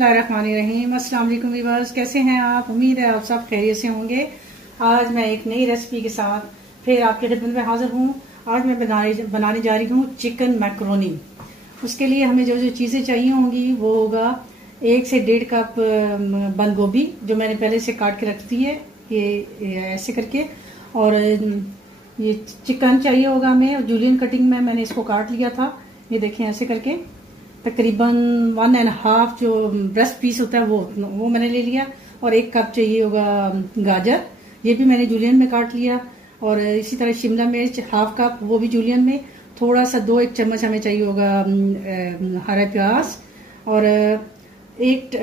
बिस्मिल्लाहिर्रहमानिर्रहीम। अस्सलाम वालेकुम व्यूअर्स, कैसे हैं आप? उम्मीद है आप सब खैरियत से होंगे। आज मैं एक नई रेसिपी के साथ फिर आपकी खिदमत में हाजिर हूँ। आज मैं बनाने जा रही हूँ चिकन मैकरोनी। उसके लिए हमें जो जो चीज़ें चाहिए होंगी वो होगा 1 से 1.5 कप बंद गोभी, जो मैंने पहले से काट के रख दी है, ये ऐसे करके। और ये चिकन चाहिए होगा हमें, जूलियन कटिंग में मैंने इसको काट लिया था, ये देखें ऐसे करके। तकरीबन 1.5 जो ब्रेस्ट पीस होता है वो मैंने ले लिया। और 1 कप चाहिए होगा गाजर, ये भी मैंने जूलियन में काट लिया। और इसी तरह शिमला मिर्च 1/2 कप, वो भी जूलियन में। थोड़ा सा 2-1 चम्मच हमें चाहिए होगा हरा प्याज। और 1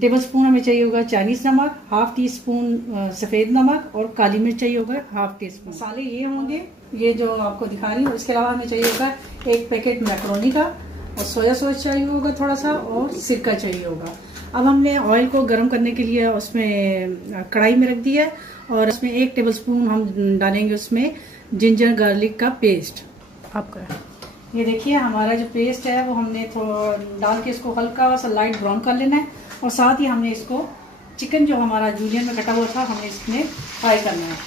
टेबल स्पून हमें चाहिए होगा चाइनीज नमक, 1/2 टी-स्पून सफेद नमक, और काली मिर्च चाहिए होगा 1/2 टी-स्पून। मसाले ये होंगे, ये जो आपको दिखा रही हूँ। इसके अलावा हमें चाहिए होगा 1 पैकेट मैक्रोनी का, और सोया सॉस चाहिए होगा थोड़ा सा, और सिरका चाहिए होगा। अब हमने ऑयल को गर्म करने के लिए उसमें कढ़ाई में रख दिया है, और उसमें 1 टेबलस्पून हम डालेंगे उसमें जिंजर गार्लिक का पेस्ट। आपका ये देखिए हमारा जो पेस्ट है वो हमने थोड़ा डाल के इसको हल्का सा लाइट ब्राउन कर लेना है। और साथ ही हमने इसको चिकन जो हमारा जूलियन में कटा हुआ था हमने इसमें फ्राई करना है।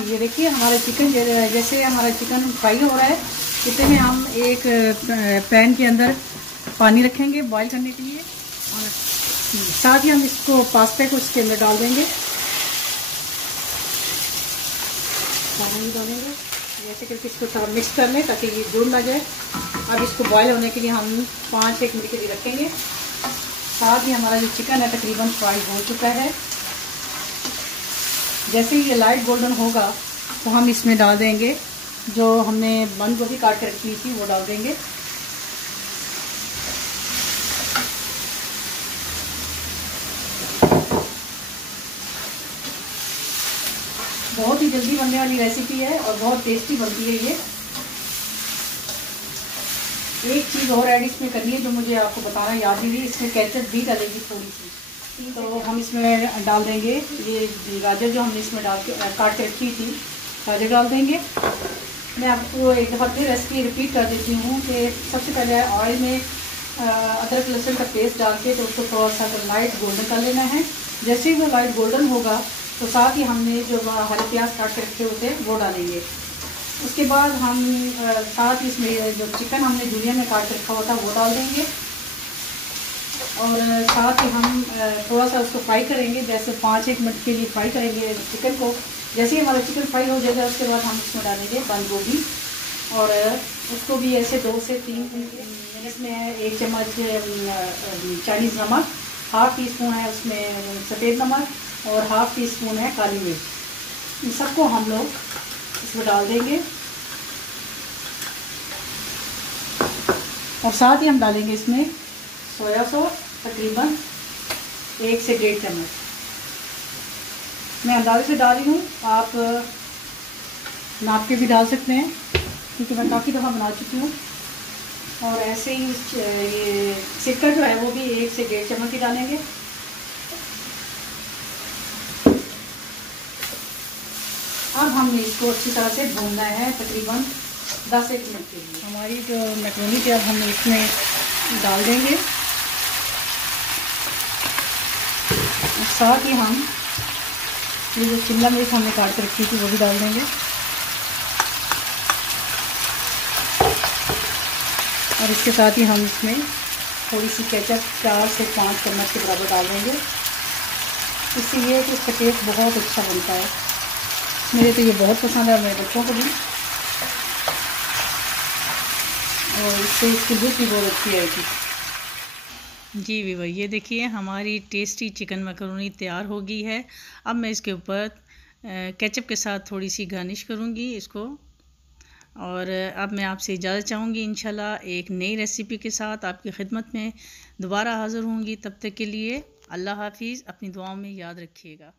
ये देखिए हमारा चिकन, जैसे हमारा चिकन फ्राई हो रहा है, इतने में हम एक पैन के अंदर पानी रखेंगे बॉईल करने के लिए। और साथ ही हम इसको पास्ता को इसके अंदर डाल देंगे, पानी डालेंगे ऐसे करके इसको थोड़ा मिक्स कर लें ताकि ये जुड़ ना जाए। अब इसको बॉईल होने के लिए हम 5-1 मिनट के लिए रखेंगे। साथ ही हमारा जो चिकन है तकरीबन फ्राई हो चुका है। जैसे ही ये लाइट गोल्डन होगा तो हम इसमें डाल देंगे जो हमने बंद गोभी काट के रखी थी, वो डाल देंगे। बहुत ही जल्दी बनने वाली रेसिपी है और बहुत टेस्टी बनती है ये। एक चीज़ और ऐड इसमें करनी है जो मुझे आपको बताना याद नहीं रही, इसमें केचप भी डालेगी थोड़ी सी। तो हम इसमें डाल देंगे ये गाजर जो हमने इसमें डाल के काट के रखी थी, गाजर डाल देंगे। मैं आपको एक दफ़ा फिर रेसिपी रिपीट कर देती हूँ कि सबसे पहले ऑयल में अदरक लहसुन का पेस्ट डाल के तो उसको थोड़ा सा लाइट गोल्डन कर लेना है। जैसे ही वो लाइट गोल्डन होगा तो साथ ही हमने जो हरे प्याज काट के रखे होते हैं वो डालेंगे। उसके बाद हम साथ ही इसमें जो चिकन हमने जूलियन में काट के रखा हुआ था वो डाल देंगे। और साथ ही हम थोड़ा सा उसको फ्राई करेंगे, जैसे 5-1 मिनट के लिए फ्राई करेंगे चिकन को। जैसे ही हमारा चिकन फ्राई हो जाएगा उसके बाद हम इसमें डालेंगे बंद गोभी, और उसको भी ऐसे 2 से 3 मिनट। इसमें 1 चम्मच चाइनीज़ नमक, 1/2 टी-स्पून है उसमें सफ़ेद नमक, और 1/2 टी-स्पून है काली मिर्च। इन सबको हम लोग इसमें डाल देंगे। और साथ ही हम डालेंगे इसमें सोया सॉस तकरीबन 1 से 1.5 चम्मच। मैं अंदाजे से डाल रही हूँ, आप नाप के भी डाल सकते हैं क्योंकि मैं काफ़ी दफ़ा बना चुकी हूँ। और ऐसे ही ये सिरका जो है वो भी 1 से 1.5 चम्मच ही डालेंगे। अब हमने इसको अच्छी तरह से भूनना है तकरीबन 10-1 मिनट के लिए। हमारी जो मैक्रोनी थी अब हम इसमें डाल देंगे। साथ ही हम ये जो शिमला मिर्च हमने काट के रखी थी वो भी डाल देंगे। और इसके साथ ही हम इसमें थोड़ी सी केचप 4 से 5 चम्मच के बराबर डाल देंगे। इससे ये है कि इसका टेस्ट बहुत अच्छा बनता है। मेरे तो ये बहुत पसंद है, मेरे बच्चों को भी, और इससे इसकी लुक भी बहुत अच्छी आएगी। जी वीवर, ये देखिए हमारी टेस्टी चिकन मैकरोनी तैयार हो गई है। अब मैं इसके ऊपर केचप के साथ थोड़ी सी गार्निश करूँगी इसको। और अब मैं आपसे इजाज़त चाहूँगी। इंशाल्लाह एक नई रेसिपी के साथ आपकी खिदमत में दोबारा हाज़िर होंगी। तब तक के लिए अल्लाह हाफिज़। अपनी दुआओं में याद रखिएगा।